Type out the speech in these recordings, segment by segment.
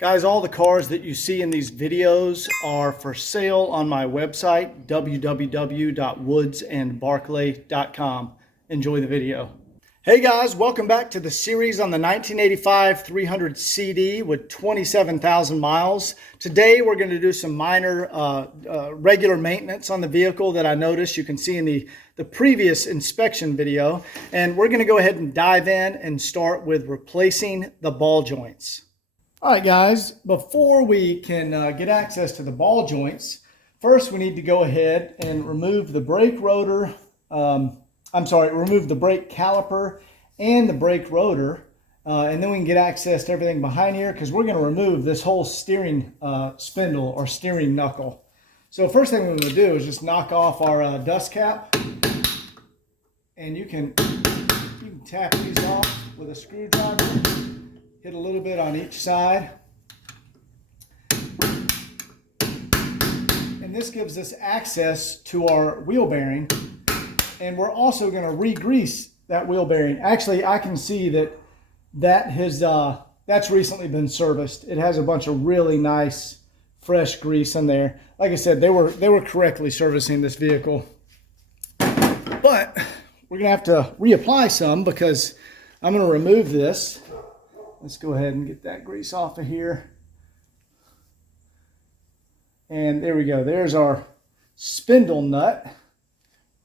Guys, all the cars that you see in these videos are for sale on my website, www.woodsandbarclay.com. Enjoy the video. Hey guys, welcome back to the series on the 1985 300 CD with 27,000 miles. Today we're going to do some minor regular maintenance on the vehicle that I noticed you can see in the previous inspection video. And we're going to go ahead and dive in and start with replacing the ball joints. All right, guys, before we can get access to the ball joints, first we need to go ahead and remove the brake rotor, remove the brake caliper and the brake rotor, and then we can get access to everything behind here because we're going to remove this whole steering spindle or steering knuckle. So first thing we're going to do is just knock off our dust cap, and you can tap these off with a screwdriver. Hit a little bit on each side. And this gives us access to our wheel bearing. And we're also going to re-grease that wheel bearing. Actually, I can see that's recently been serviced. It has a bunch of really nice fresh grease in there. Like I said, they were correctly servicing this vehicle. But we're going to have to reapply some because I'm going to remove this. Let's go ahead and get that grease off of here. And there we go. There's our spindle nut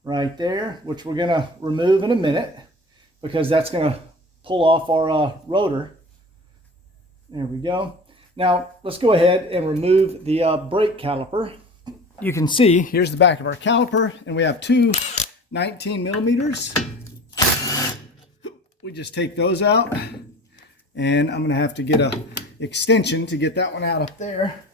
right there, which we're going to remove in a minute because that's going to pull off our rotor. There we go. Now, let's go ahead and remove the brake caliper. You can see, here's the back of our caliper, and we have two 19 millimeters. We just take those out. And I'm going to have to get an extension to get that one out up there.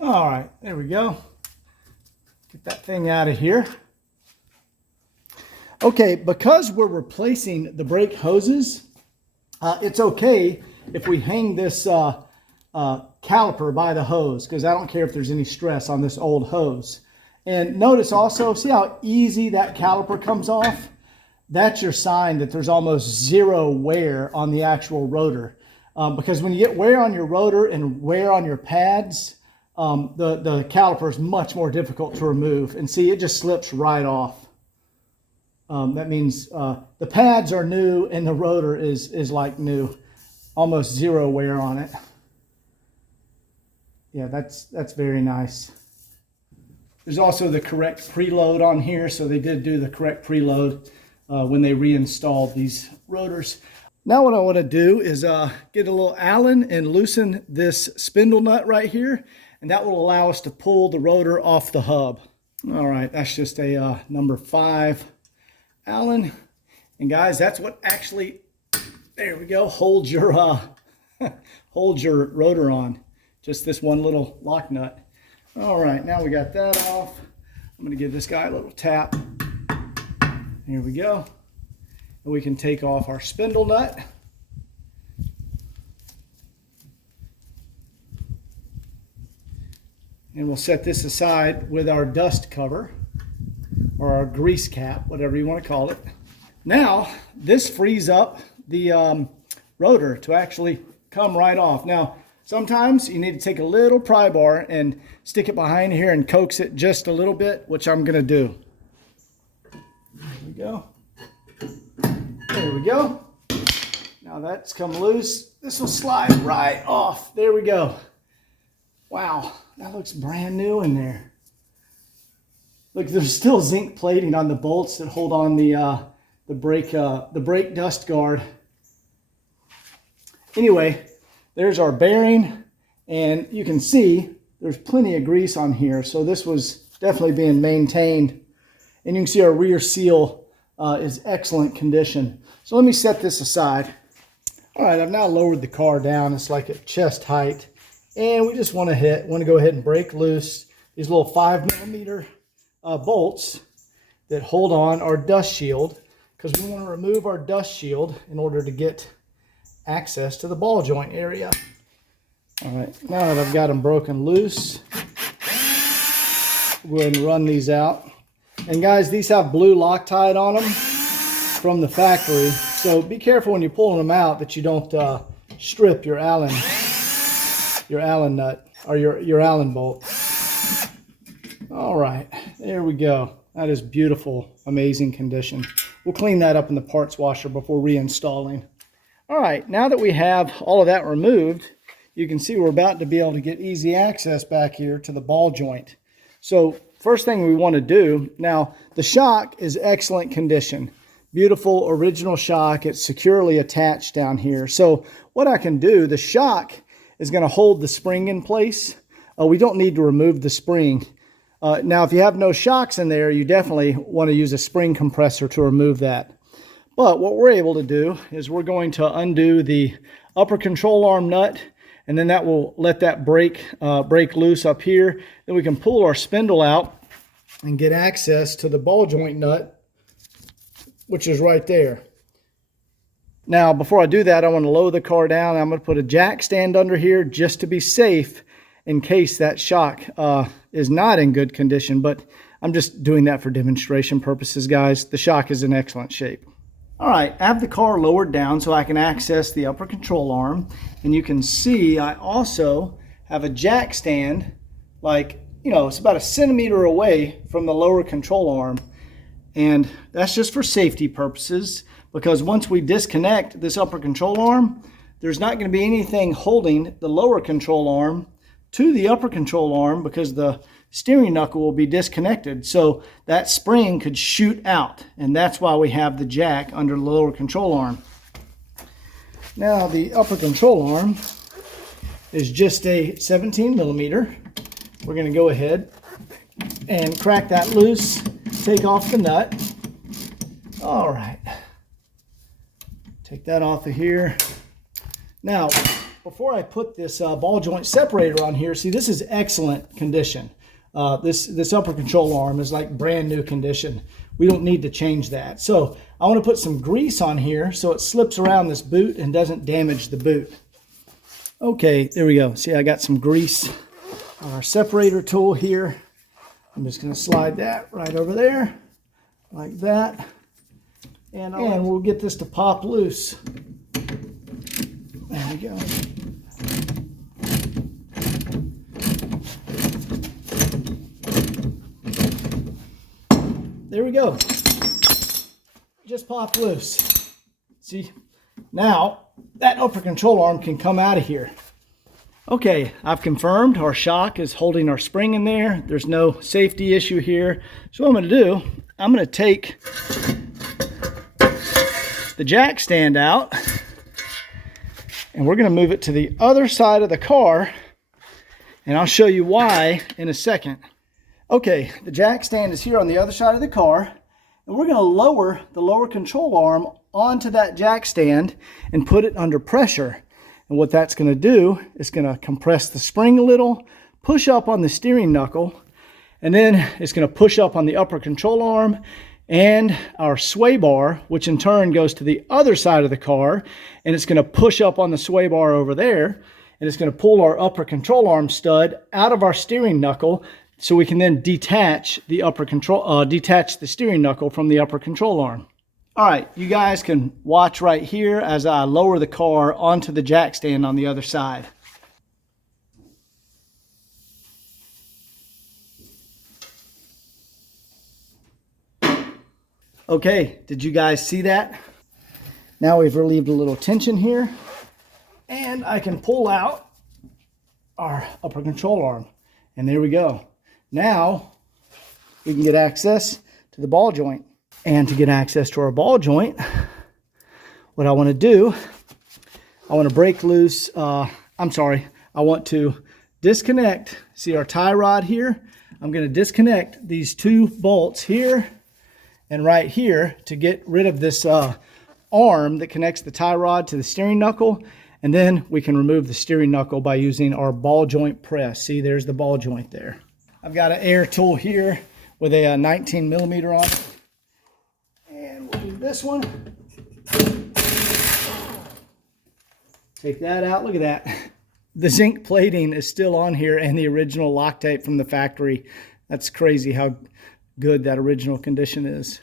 All right, there we go. Get that thing out of here. Okay, because we're replacing the brake hoses, it's okay if we hang this caliper by the hose, because I don't care if there's any stress on this old hose. And notice also, see how easy that caliper comes off? That's your sign that there's almost zero wear on the actual rotor. Because when you get wear on your rotor and wear on your pads, the caliper is much more difficult to remove. And see, it just slips right off. That means the pads are new and the rotor is like new. Almost zero wear on it. Yeah, that's very nice. There's also the correct preload on here, so they did do the correct preload when they reinstalled these rotors. Now what I want to do is get a little Allen and loosen this spindle nut right here, and that will allow us to pull the rotor off the hub. All right, that's just a number 5 Allen. And guys, that's what actually, there we go, hold your rotor on. Just this one little lock nut. All right, now we got that off. I'm going to give this guy a little tap. Here we go. And we can take off our spindle nut. And we'll set this aside with our dust cover, or our grease cap, whatever you want to call it. Now, this frees up the rotor to actually come right off. Now, sometimes you need to take a little pry bar and stick it behind here and coax it just a little bit, which I'm going to do. There we go. There we go. Now that's come loose. This will slide right off. There we go. Wow, that looks brand new in there. Look, there's still zinc plating on the bolts that hold on the brake dust guard. Anyway, there's our bearing, and you can see there's plenty of grease on here, so this was definitely being maintained. And you can see our rear seal is excellent condition. So let me set this aside. All right, I've now lowered the car down. It's like at chest height, and we just want to go ahead and break loose these little 5 millimeter bolts that hold on our dust shield, because we want to remove our dust shield in order to get access to the ball joint area. All right, now that I've got them broken loose, we'll go ahead and run these out. And guys, these have blue Loctite on them from the factory. So be careful when you're pulling them out that you don't strip your Allen nut or your Allen bolt. All right, there we go. That is beautiful, amazing condition. We'll clean that up in the parts washer before reinstalling. All right, now that we have all of that removed, you can see we're about to be able to get easy access back here to the ball joint. So first thing we want to do, now the shock is excellent condition. Beautiful original shock. It's securely attached down here. So what I can do, the shock is going to hold the spring in place. We don't need to remove the spring. Now, if you have no shocks in there, you definitely want to use a spring compressor to remove that. But what we're able to do is we're going to undo the upper control arm nut, and then that will let that break loose up here. Then we can pull our spindle out and get access to the ball joint nut, which is right there. Now, before I do that, I want to lower the car down. I'm going to put a jack stand under here just to be safe in case that shock is not in good condition, but I'm just doing that for demonstration purposes, guys. The shock is in excellent shape. All right, I have the car lowered down so I can access the upper control arm, and you can see I also have a jack stand, like, you know, it's about 1 centimeter away from the lower control arm, and that's just for safety purposes, because once we disconnect this upper control arm, there's not going to be anything holding the lower control arm to the upper control arm because the steering knuckle will be disconnected. So that spring could shoot out, and that's why we have the jack under the lower control arm. Now the upper control arm is just a 17 millimeter. We're going to go ahead and crack that loose, take off the nut. All right, take that off of here. Now, before I put this ball joint separator on here, see, this is excellent condition. This upper control arm is like brand new condition. We don't need to change that. So I want to put some grease on here so it slips around this boot and doesn't damage the boot. Okay, there we go. See, I got some grease on our separator tool here. I'm just going to slide that right over there like that. And we'll get this to pop loose. There we go. There we go. Just popped loose. See, now that upper control arm can come out of here. Okay, I've confirmed our shock is holding our spring in there. There's no safety issue here. So what I'm going to do, I'm going to take the jack stand out, and we're going to move it to the other side of the car, and I'll show you why in a second. Okay, the jack stand is here on the other side of the car, and we're going to lower the lower control arm onto that jack stand and put it under pressure. And what that's going to do is going to compress the spring a little, push up on the steering knuckle, and then it's going to push up on the upper control arm and our sway bar, which in turn goes to the other side of the car, and it's going to push up on the sway bar over there, and it's going to pull our upper control arm stud out of our steering knuckle, so we can then detach the detach the steering knuckle from the upper control arm. All right, you guys can watch right here as I lower the car onto the jack stand on the other side. Okay, did you guys see that? Now we've relieved a little tension here, and I can pull out our upper control arm, and there we go. Now we can get access to the ball joint. And to get access to our ball joint, what I want to do, I want to break loose, I want to disconnect, see our tie rod here? I'm going to disconnect these two bolts here and right here to get rid of this arm that connects the tie rod to the steering knuckle, and then we can remove the steering knuckle by using our ball joint press. See, there's the ball joint there. I've got an air tool here with a 19 millimeter on it. And we'll do this one. Take that out. Look at that. The zinc plating is still on here and the original Loctite from the factory. That's crazy how good that original condition is.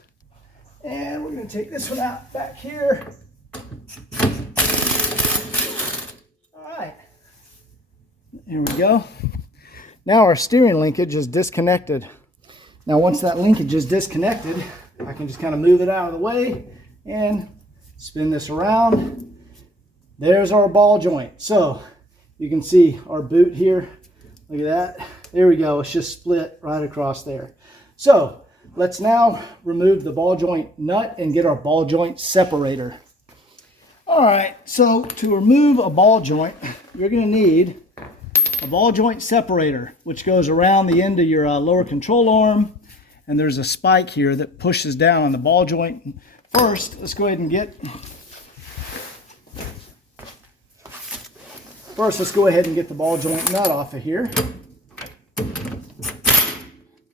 And we're going to take this one out back here. All right, here we go. Now our steering linkage is disconnected. Now once that linkage is disconnected, I can just kind of move it out of the way and spin this around. There's our ball joint. So you can see our boot here. Look at that. There we go. It's just split right across there. So let's now remove the ball joint nut and get our ball joint separator. All right, so to remove a ball joint, you're going to need a ball joint separator, which goes around the end of your lower control arm. And there's a spike here that pushes down on the ball joint. First, let's go ahead and get the ball joint nut off of here.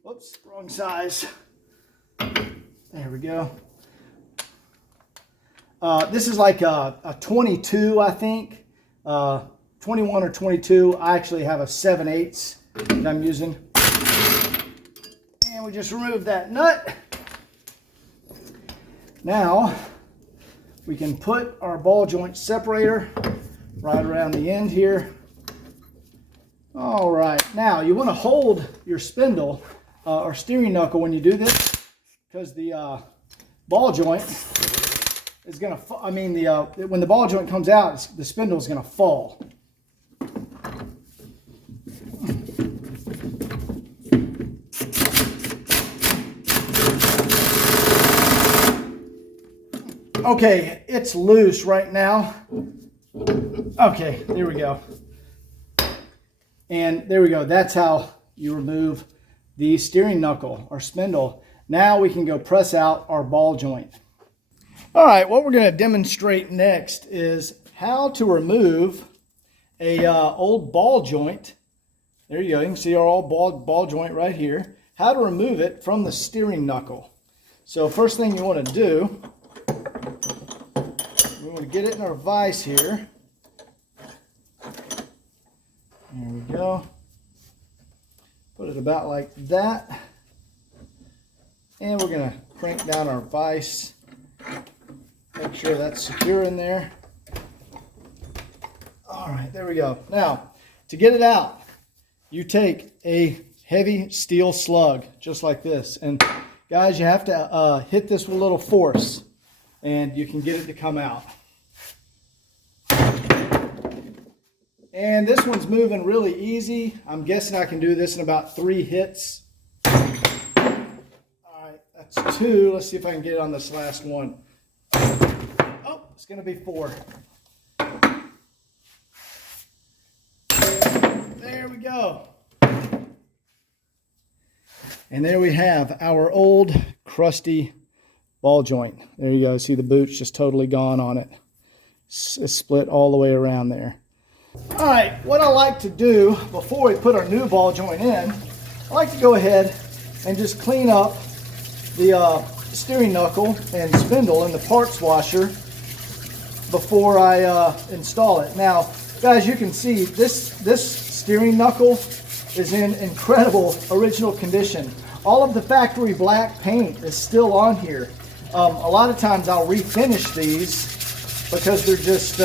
Whoops, wrong size. There we go. This is like a 22, I think. 21 or 22. I actually have a 7/8 that I'm using. And we just removed that nut. Now we can put our ball joint separator right around the end here. All right, now you want to hold your spindle or steering knuckle when you do this, because the ball joint is going to, when the ball joint comes out, the spindle is going to fall. Okay, it's loose right now. Okay, there we go. And there we go. That's how you remove the steering knuckle or spindle. Now we can go press out our ball joint. All right, what we're going to demonstrate next is how to remove a old ball joint. There you go. You can see our old ball joint right here. How to remove it from the steering knuckle. So first thing you want to do, we want to get it in our vise here. There we go. Put it about like that. And we're going to crank down our vise. Make sure that's secure in there. All right, there we go. Now, to get it out, you take a heavy steel slug, just like this. And guys, you have to hit this with a little force, and you can get it to come out. And this one's moving really easy. I'm guessing I can do this in about 3 hits. All right, that's 2. Let's see if I can get it on this last one. Oh, it's going to be 4. There we go. And there we have our old crusty ball joint. There you go. See, the boot's just totally gone on it. It's split all the way around there. All right, what I like to do before we put our new ball joint in, I like to go ahead and just clean up the steering knuckle and spindle in the parts washer before I install it. Now, guys, you can see this steering knuckle is in incredible original condition. All of the factory black paint is still on here. A lot of times I'll refinish these because they're just,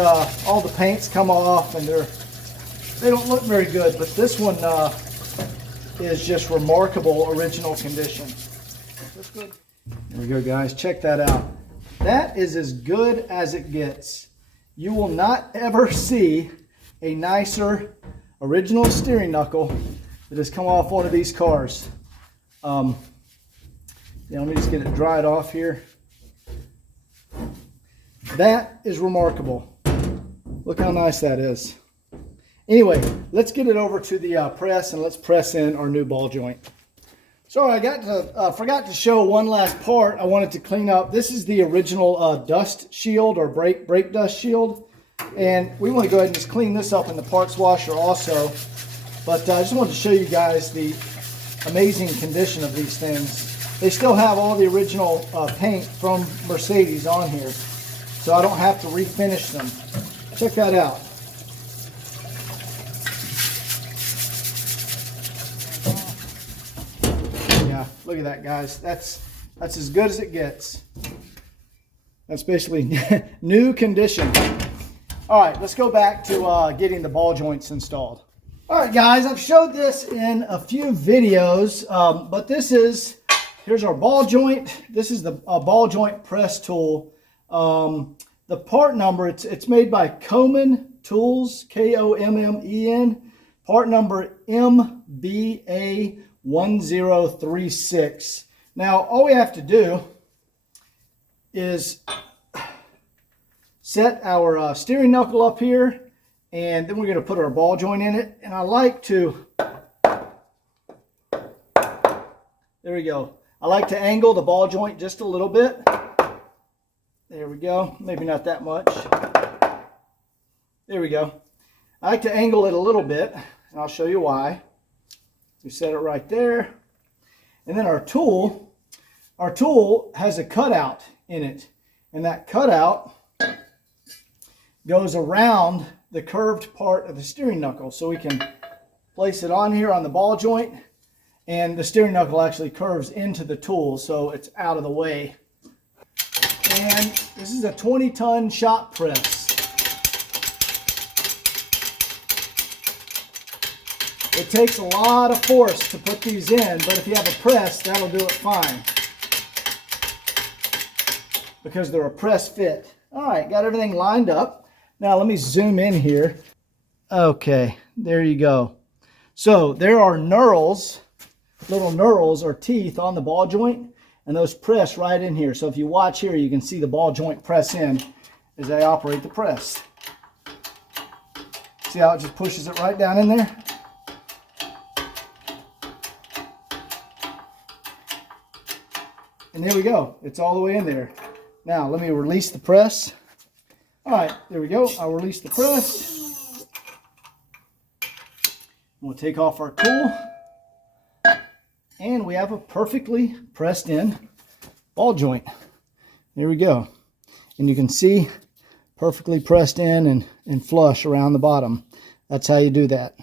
all the paint's come off and they don't look very good. But this one is just remarkable original condition. There we go, guys. Check that out. That is as good as it gets. You will not ever see a nicer original steering knuckle that has come off one of these cars. Let me just get it dried off here. That is remarkable. Look how nice that is. Anyway, let's get it over to the press and let's press in our new ball joint. So I forgot to show one last part I wanted to clean up. This is the original dust shield or brake dust shield. And we want to go ahead and just clean this up in the parts washer also. But I just wanted to show you guys the amazing condition of these things. They still have all the original paint from Mercedes on here. So I don't have to refinish them. Check that out. Yeah, look at that, guys. That's as good as it gets. That's basically new condition. All right, let's go back to getting the ball joints installed. All right, guys, I've showed this in a few videos, but here's our ball joint. This is the ball joint press tool. The part number, it's made by Komen Tools, K-O-M-M-E-N. Part number MBA1036. Now, all we have to do is set our steering knuckle up here, and then we're going to put our ball joint in it. And I like to, there we go. I like to angle the ball joint just a little bit. There we go. Maybe not that much. There we go. I like to angle it a little bit, and I'll show you why. We set it right there. And then our tool has a cutout in it. And that cutout goes around the curved part of the steering knuckle. So we can place it on here on the ball joint, and the steering knuckle actually curves into the tool, so it's out of the way. And this is a 20-ton shop press. It takes a lot of force to put these in, but if you have a press, that'll do it fine, because they're a press fit. All right, got everything lined up. Now let me zoom in here. Okay, there you go. So there are knurls, little knurls or teeth on the ball joint, and those press right in here. So if you watch here, you can see the ball joint press in as I operate the press. See how it just pushes it right down in there? And there we go. It's all the way in there. Now, let me release the press. All right, there we go. I'll release the press. We'll take off our tool. And we have a perfectly pressed in ball joint. There we go. And you can see perfectly pressed in and flush around the bottom. That's how you do that.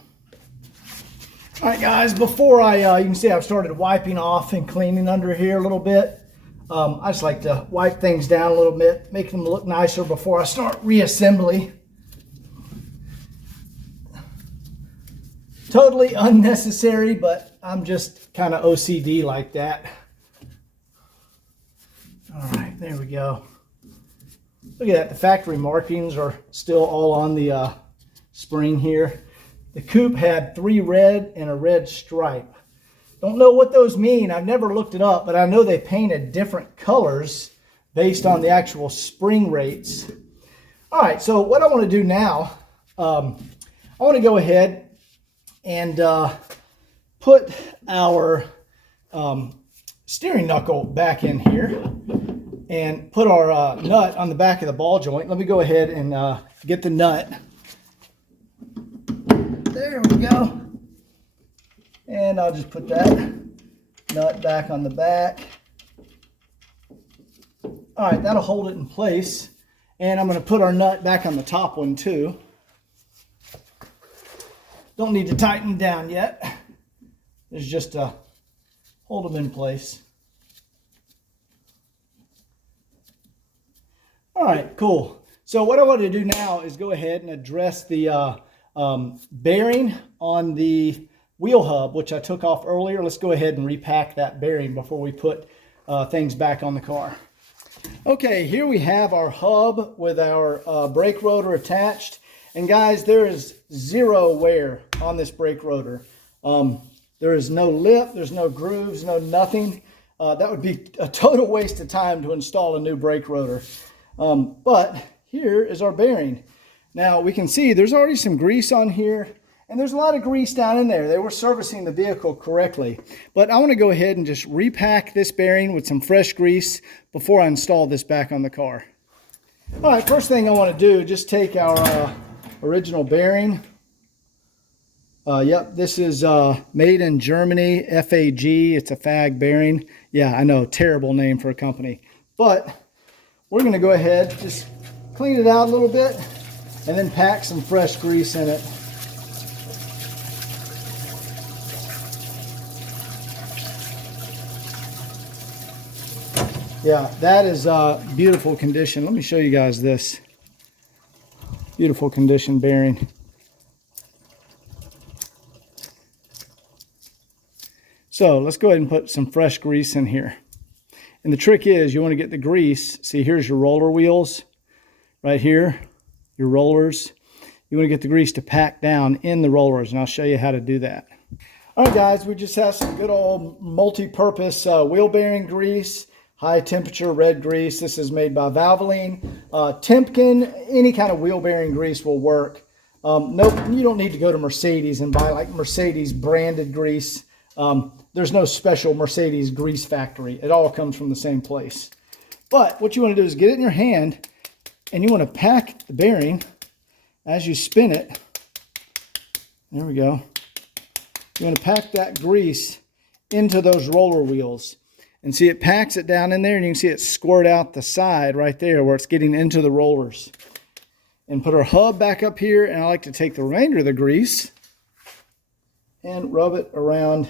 All right, guys, before you can see I've started wiping off and cleaning under here a little bit. I just like to wipe things down a little bit, make them look nicer before I start reassembly. Totally unnecessary, but I'm just kind of OCD like that. All right, there we go. Look at that, the factory markings are still all on the spring here. The coupe had 3 red and a red stripe. Don't know what those mean. I've never looked it up, but I know they painted different colors based on the actual spring rates. All right, so what I want to do now, I want to go ahead and put our steering knuckle back in here and put our nut on the back of the ball joint. Let me go ahead and get the nut. There we go. And I'll just put that nut back on the back. All right, that'll hold it in place. And I'm going to put our nut back on the top one too. Don't need to tighten down yet. It's just to hold them in place. All right, cool. So what I want to do now is go ahead and address the bearing on the wheel hub, which I took off earlier. Let's go ahead and repack that bearing before we put things back on the car. Okay, here we have our hub with our brake rotor attached. And guys, there is zero wear on this brake rotor. There is no lip, there's no grooves, no nothing. That would be a total waste of time to install a new brake rotor. But here is our bearing. Now we can see there's already some grease on here, and there's a lot of grease down in there. They were servicing the vehicle correctly. But I want to go ahead and just repack this bearing with some fresh grease before I install this back on the car. All right, first thing I want to do, just take our original bearing. Yep, this is made in Germany, FAG. It's a FAG bearing. Yeah, I know, terrible name for a company. But we're going to go ahead, just clean it out a little bit, and then pack some fresh grease in it. Yeah, that is beautiful condition. Let me show you guys this. Beautiful condition bearing. So let's go ahead and put some fresh grease in here. And the trick is you want to get the grease. See, here's your roller wheels right here, your rollers. You want to get the grease to pack down in the rollers, and I'll show you how to do that. All right, guys, we just have some good old multi-purpose wheel bearing grease, high temperature red grease. This is made by Valvoline. Temkin, any kind of wheel bearing grease will work. Nope, you don't need to go to Mercedes and buy like Mercedes branded grease. There's no special Mercedes grease factory. It all comes from the same place. But what you want to do is get it in your hand, and you want to pack the bearing as you spin it. There we go. You want to pack that grease into those roller wheels. And see, it packs it down in there, and you can see it squirt out the side right there where it's getting into the rollers. And put our hub back up here, and I like to take the remainder of the grease and rub it around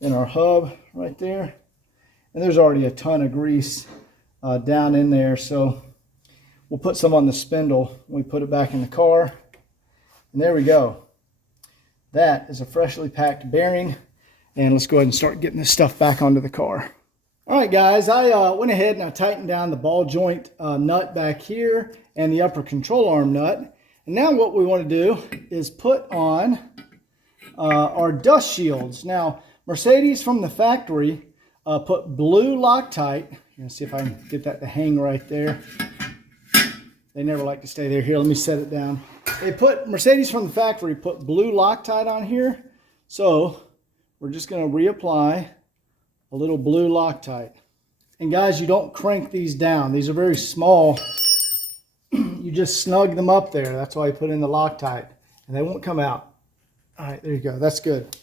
in our hub right there. And there's already a ton of grease down in there, so we'll put some on the spindle when we put it back in the car. And there we go. That is a freshly packed bearing. And let's go ahead and start getting this stuff back onto the car. All right, guys, I went ahead and I tightened down the ball joint nut back here and the upper control arm nut. And now what we want to do is put on our dust shields. Now, Mercedes from the factory put blue Loctite. Let's see if I can get that to hang right there. They never like to stay there. Here, let me set it down. Mercedes from the factory put blue Loctite on here. So we're just going to reapply a little blue Loctite. And guys, you don't crank these down. These are very small. You just snug them up there. That's why I put in the Loctite. And they won't come out. All right, there you go. That's good.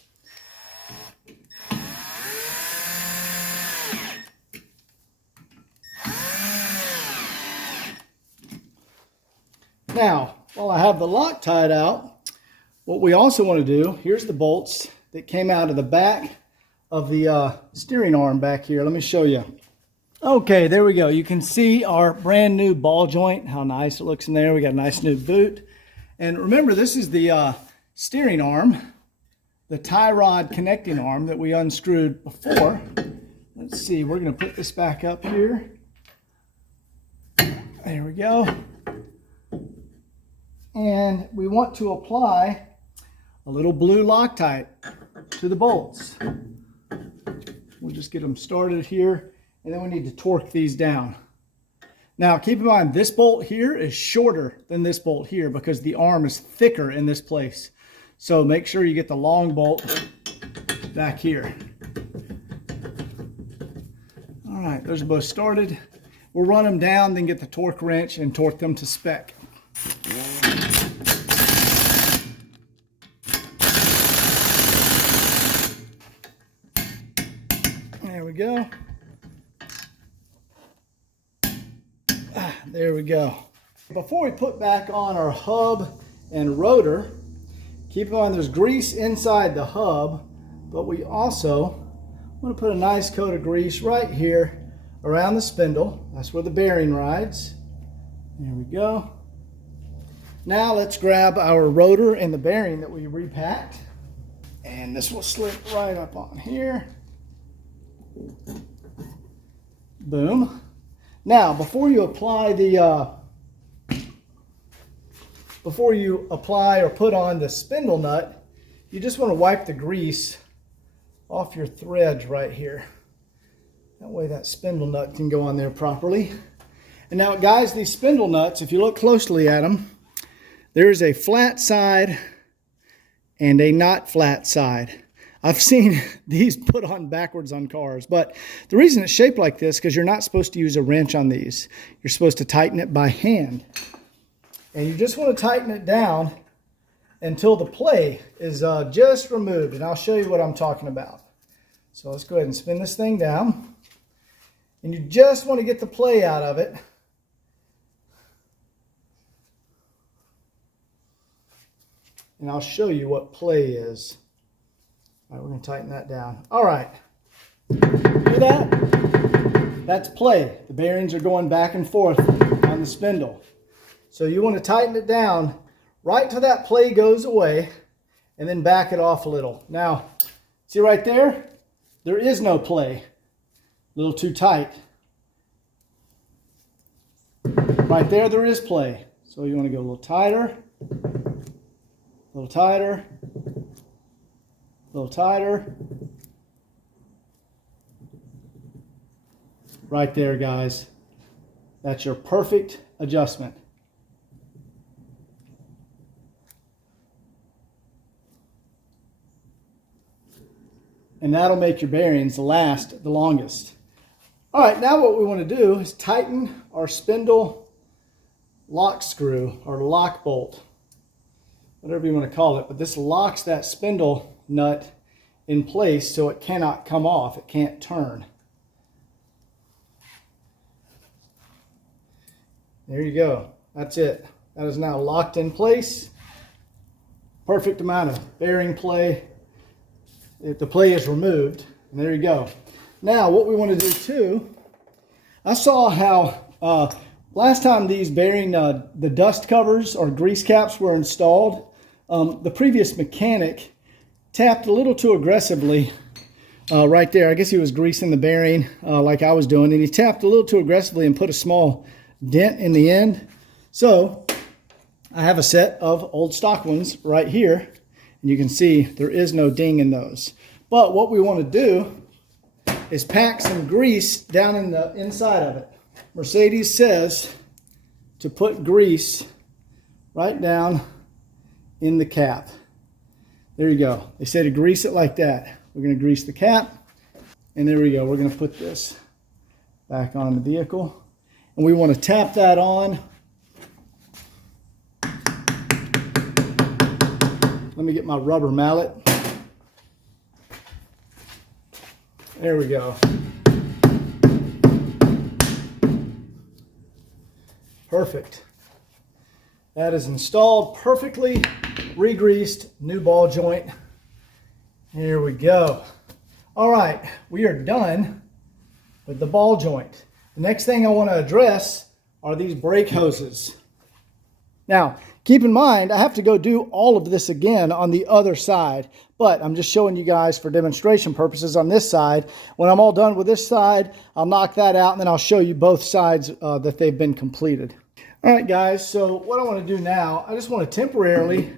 Now, while I have the Loctite out, what we also want to do, here's the bolts that came out of the back of the steering arm back here. Let me show you. Okay, there we go. You can see our brand new ball joint, how nice it looks in there. We got a nice new boot. And remember, this is the steering arm, the tie rod connecting arm that we unscrewed before. Let's see, we're going to put this back up here. There we go. And we want to apply a little blue Loctite to the bolts. We'll just get them started here, and then we need to torque these down. Now, keep in mind, this bolt here is shorter than this bolt here because the arm is thicker in this place. So make sure you get the long bolt back here. All right, those are both started. We'll run them down, then get the torque wrench and torque them to spec. There we go. There we go. Before we put back on our hub and rotor, keep in mind there's grease inside the hub, but we also want to put a nice coat of grease right here around the spindle. That's where the bearing rides. There we go. Now let's grab our rotor and the bearing that we repacked, and this will slip right up on here. Boom. Now, before you apply or put on the spindle nut, you just want to wipe the grease off your threads right here. That way that spindle nut can go on there properly. And now, guys, these spindle nuts, if you look closely at them, there's a flat side and a not flat side. I've seen these put on backwards on cars, but the reason it's shaped like this is because you're not supposed to use a wrench on these. You're supposed to tighten it by hand. And you just want to tighten it down until the play is just removed, and I'll show you what I'm talking about. So let's go ahead and spin this thing down. And you just want to get the play out of it. And I'll show you what play is. All right, we're going to tighten that down. All right. Do that. That's play. The bearings are going back and forth on the spindle. So you want to tighten it down right till that play goes away and then back it off a little. Now, see right there? There is no play. A little too tight. Right there is play. So you want to go a little tighter, a little tighter, a little tighter. Right there, guys. That's your perfect adjustment. And that'll make your bearings last the longest. All right, now what we want to do is tighten our spindle lock screw or lock bolt, whatever you want to call it. But this locks that spindle nut in place so it cannot come off. It can't turn. There you go. That's it. That is now locked in place. Perfect amount of bearing play. If the play is removed, and there you go. Now what we want to do too, I saw how last time these bearing, the dust covers or grease caps were installed, the previous mechanic tapped a little too aggressively right there. I guess he was greasing the bearing like I was doing, and he tapped a little too aggressively and put a small dent in the end. So I have a set of old stock ones right here. And you can see there is no ding in those. But what we want to do is pack some grease down in the inside of it. Mercedes says to put grease right down in the cap. There you go. They say to grease it like that. We're going to grease the cap. And there we go. We're going to put this back on the vehicle. And we want to tap that on. Let me get my rubber mallet. There we go. Perfect. That is installed perfectly, re-greased, new ball joint. Here we go. All right, we are done with the ball joint. The next thing I want to address are these brake hoses. Now, keep in mind, I have to go do all of this again on the other side, but I'm just showing you guys for demonstration purposes on this side. When I'm all done with this side, I'll knock that out, and then I'll show you both sides that they've been completed. All right, guys, so what I want to do now, I just want to temporarily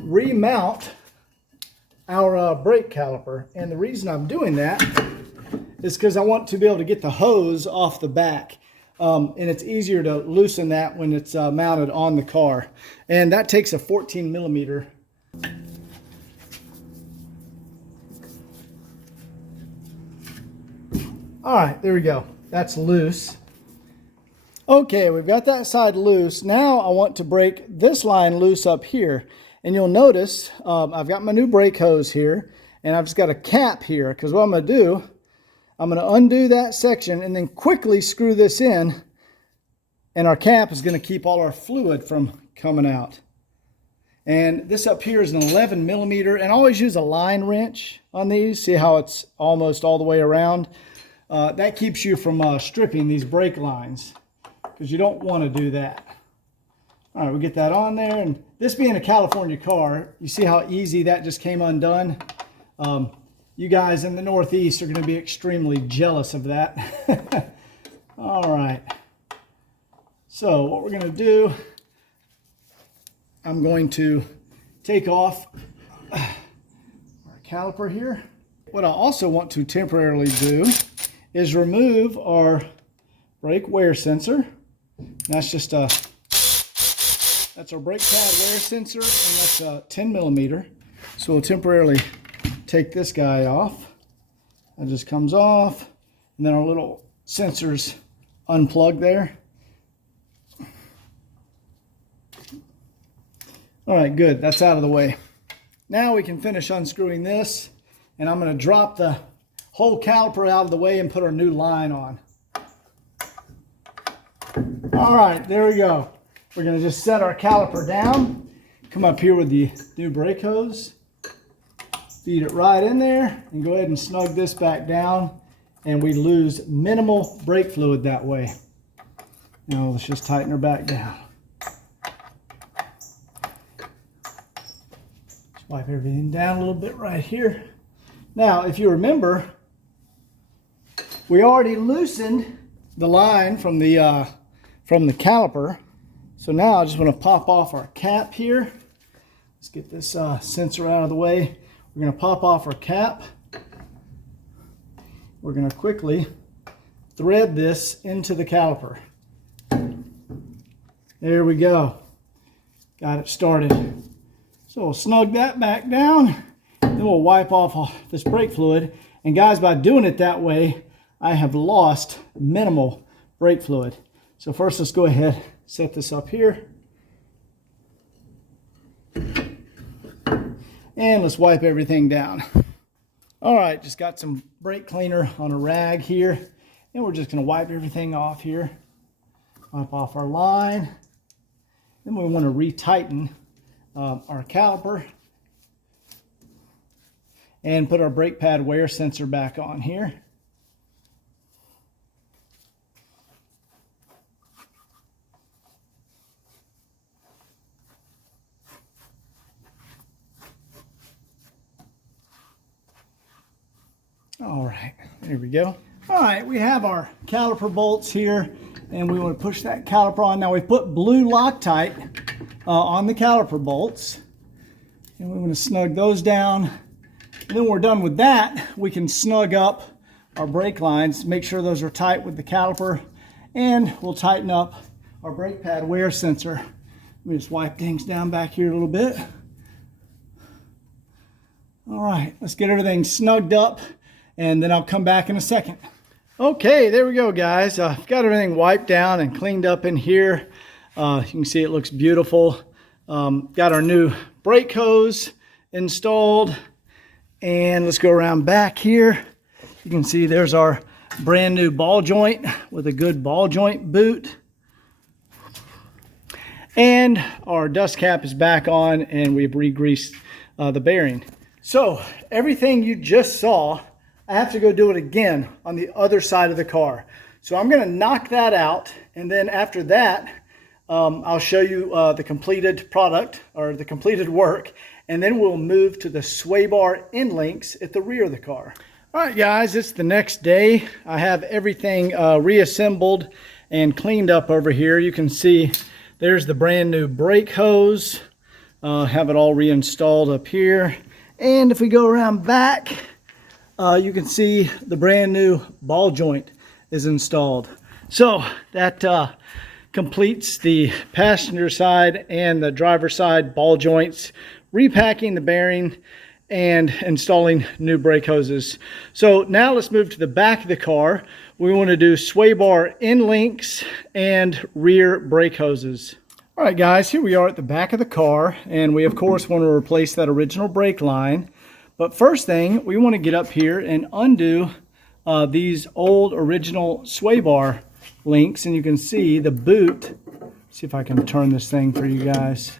remount our brake caliper, and the reason I'm doing that is because I want to be able to get the hose off the back. And it's easier to loosen that when it's mounted on the car. And that takes a 14 millimeter. All right, there we go. That's loose. Okay, we've got that side loose. Now I want to break this line loose up here. And you'll notice I've got my new brake hose here. And I've just got a cap here. Because what I'm going to do, I'm going to undo that section and then quickly screw this in, and our cap is going to keep all our fluid from coming out. And this up here is an 11 millimeter, and I always use a line wrench on these. See how it's almost all the way around? That keeps you from stripping these brake lines, because you don't want to do that. All right, we'll get that on there, and this being a California car, you see how easy that just came undone? You guys in the Northeast are going to be extremely jealous of that. All right. So what we're going to do, I'm going to take off our caliper here. What I also want to temporarily do is remove our brake wear sensor. That's just that's our brake pad wear sensor, and that's a 10 millimeter. So we'll temporarily take this guy off. That just comes off, and then our little sensors unplug there. All right, good. That's out of the way. Now we can finish unscrewing this, and I'm going to drop the whole caliper out of the way and put our new line on. All right, there we go. We're going to just set our caliper down, come up here with the new brake hose, feed it right in there, and go ahead and snug this back down, and we lose minimal brake fluid that way. Now let's just tighten her back down. Just wipe everything down a little bit right here. Now, if you remember, we already loosened the line from the caliper. So now I just want to pop off our cap here. Let's get this sensor out of the way. We're going to pop off our cap. We're going to quickly thread this into the caliper. There we go. Got it started. So we'll snug that back down. Then we'll wipe off all this brake fluid. And guys, by doing it that way, I have lost minimal brake fluid. So first, let's go ahead, set this up here. And let's wipe everything down. All right, just got some brake cleaner on a rag here. And we're just gonna wipe everything off here. Wipe off our line. Then we wanna retighten our caliper and put our brake pad wear sensor back on here. All right, there we go. All right, we have our caliper bolts here, and we want to push that caliper on. Now we put blue Loctite on the caliper bolts, and we want to snug those down. And then when we're done with that, we can snug up our brake lines, make sure those are tight with the caliper, and we'll tighten up our brake pad wear sensor. Let me just wipe things down back here a little bit. All right, let's get everything snugged up, and then I'll come back in a second. Okay, there we go, guys. I've got everything wiped down and cleaned up in here. You can see it looks beautiful. Got our new brake hose installed. And let's go around back here. You can see there's our brand new ball joint with a good ball joint boot. And our dust cap is back on, and we've re-greased the bearing. So everything you just saw, I have to go do it again on the other side of the car. So I'm going to knock that out, and then after that, I'll show you the completed product or the completed work, and then we'll move to the sway bar end links at the rear of the car. All right, guys, it's the next day. I have everything reassembled and cleaned up over here. You can see there's the brand new brake hose. Have it all reinstalled up here. And if we go around back, you can see the brand new ball joint is installed. So that completes the passenger side and the driver side ball joints, repacking the bearing and installing new brake hoses. So now let's move to the back of the car. We want to do sway bar end links and rear brake hoses. All right, guys, here we are at the back of the car, and we of course want to replace that original brake line. But first thing, we want to get up here and undo these old original sway bar links, and you can see the boot. See if I can turn this thing for you guys.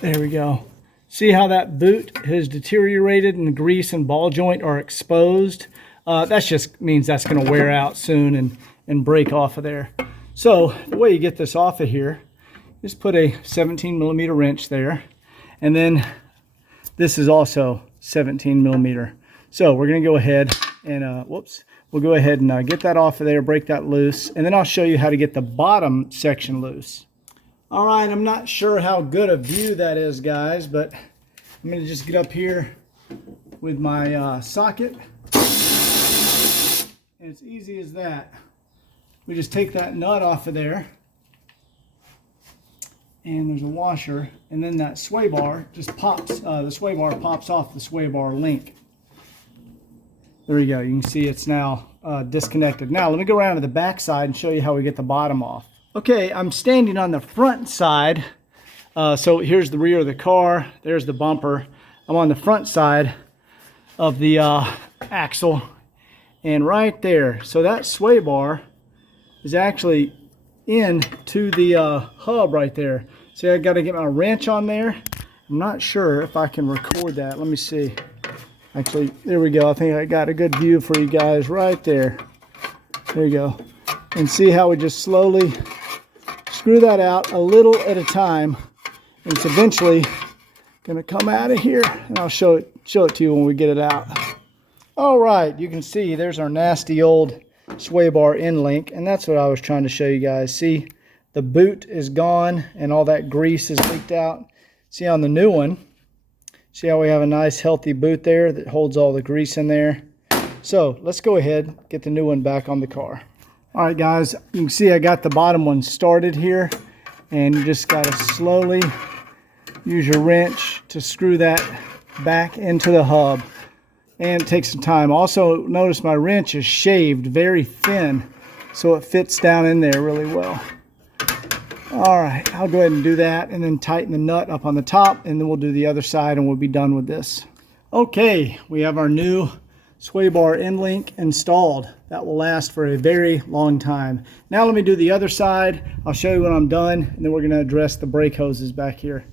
There we go. See how that boot has deteriorated and the grease and ball joint are exposed? That just means that's going to wear out soon and break off of there. So the way you get this off of here, just put a 17mm wrench there. And then this is also 17mm. So we're going to go ahead and, we'll go ahead and get that off of there, break that loose. And then I'll show you how to get the bottom section loose. All right, I'm not sure how good a view that is, guys, but I'm going to just get up here with my socket. And it's easy as that. We just take that nut off of there. And there's a washer, and then that sway bar just pops, the sway bar pops off the sway bar link. There you go. You can see it's now disconnected. Now let me go around to the back side and show you how we get the bottom off. Okay, I'm standing on the front side. So here's the rear of the car. There's the bumper. I'm on the front side of the axle, and right there. So that sway bar is actually into the hub right there. See, I got to get my wrench on there. I'm not sure if I can record that. Let me see. Actually, there we go. I think I got a good view for you guys right there. There you go. And see how we just slowly screw that out a little at a time. And it's eventually going to come out of here, and I'll show it to you when we get it out. All right, you can see there's our nasty old sway bar end link, and that's what I was trying to show you guys. See, the boot is gone and all that grease is leaked out. See, on the new one, see how we have a nice healthy boot there that holds all the grease in there. So let's go ahead, get the new one back on the car. All right, guys, you can see I got the bottom one started here, and you just got to slowly use your wrench to screw that back into the hub. And it takes some time. Also, notice my wrench is shaved very thin, so it fits down in there really well. All right, I'll go ahead and do that and then tighten the nut up on the top, and then we'll do the other side and we'll be done with this. Okay, we have our new sway bar end link installed. That will last for a very long time. Now let me do the other side. I'll show you when I'm done, and then we're gonna address the brake hoses back here.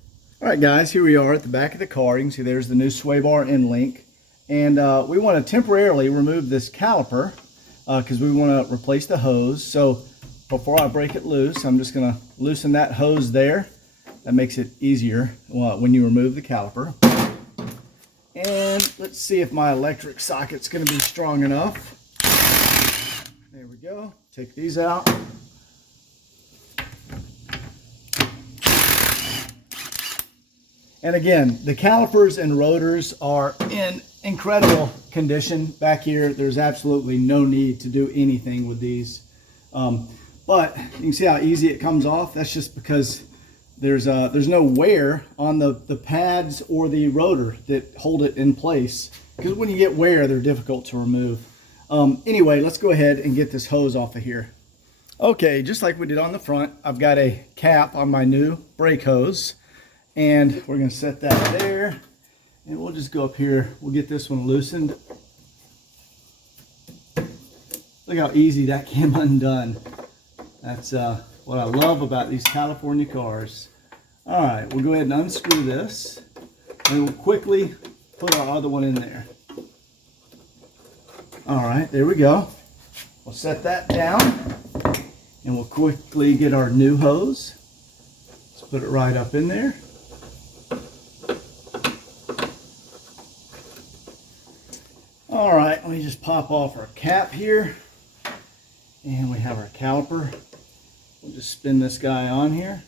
All right, guys, here we are at the back of the car. You can see there's the new sway bar end link. And we want to temporarily remove this caliper because we want to replace the hose. So before I break it loose, I'm just going to loosen that hose there. That makes it easier when you remove the caliper. And let's see if my electric socket's going to be strong enough. There we go. Take these out. And again, the calipers and rotors are in incredible condition back here. There's absolutely no need to do anything with these. But you can see how easy it comes off. That's just because there's no wear on the pads or the rotor that hold it in place. Because when you get wear, they're difficult to remove. Anyway, let's go ahead and get this hose off of here. Okay, just like we did on the front, I've got a cap on my new brake hose. And we're going to set that there. And we'll just go up here. We'll get this one loosened. Look how easy that came undone. That's what I love about these California cars. All right, we'll go ahead and unscrew this. And we'll quickly put our other one in there. All right, there we go. We'll set that down. And we'll quickly get our new hose. Let's put it right up in there. All right, let me just pop off our cap here. And we have our caliper. We'll just spin this guy on here.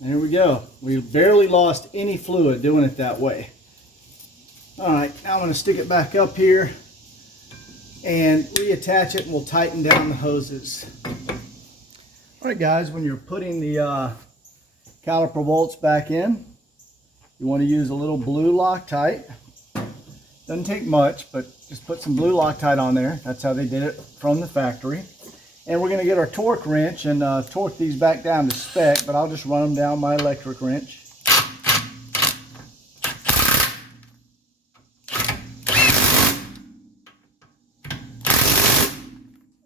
There we go. We barely lost any fluid doing it that way. All right, now I'm going to stick it back up here and reattach it, and we'll tighten down the hoses. All right, guys, when you're putting the caliper bolts back in, you want to use a little blue Loctite. Doesn't take much, but just put some blue Loctite on there. That's how they did it from the factory. And we're going to get our torque wrench and torque these back down to spec, but I'll just run them down my electric wrench.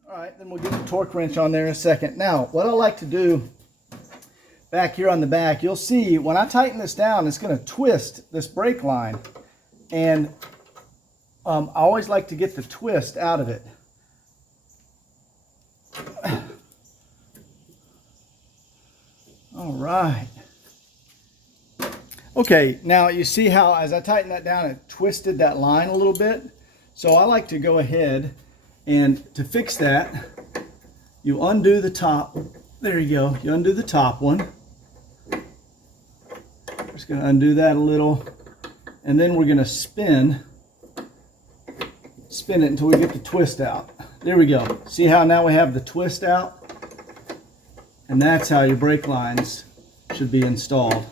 All right, then we'll get the torque wrench on there in a second. Now, what I like to do back here on the back, you'll see when I tighten this down, it's going to twist this brake line. And I always like to get the twist out of it. All right. Okay, now you see how as I tighten that down, it twisted that line a little bit. So I like to go ahead and to fix that, you undo the top. There you go. You undo the top one. Just going to undo that a little. And then we're going to spin it until we get the twist out. There we go. See how now we have the twist out? And that's how your brake lines should be installed.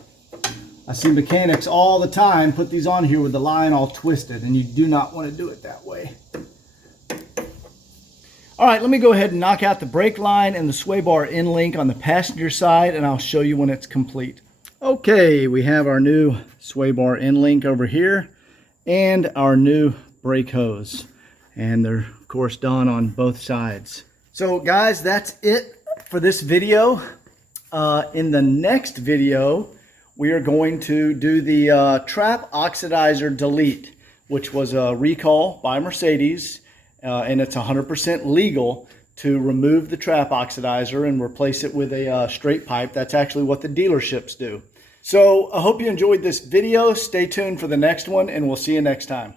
I see mechanics all the time put these on here with the line all twisted, and you do not want to do it that way. All right, let me go ahead and knock out the brake line and the sway bar end link on the passenger side, and I'll show you when it's complete. Okay, we have our new sway bar end link over here and our new brake hose. And they're, of course, done on both sides. So, guys, that's it for this video. In the next video, we are going to do the trap oxidizer delete. which was a recall by Mercedes, and it's 100% legal to remove the trap oxidizer and replace it with a straight pipe. That's actually what the dealerships do. So I hope you enjoyed this video. Stay tuned for the next one, and we'll see you next time.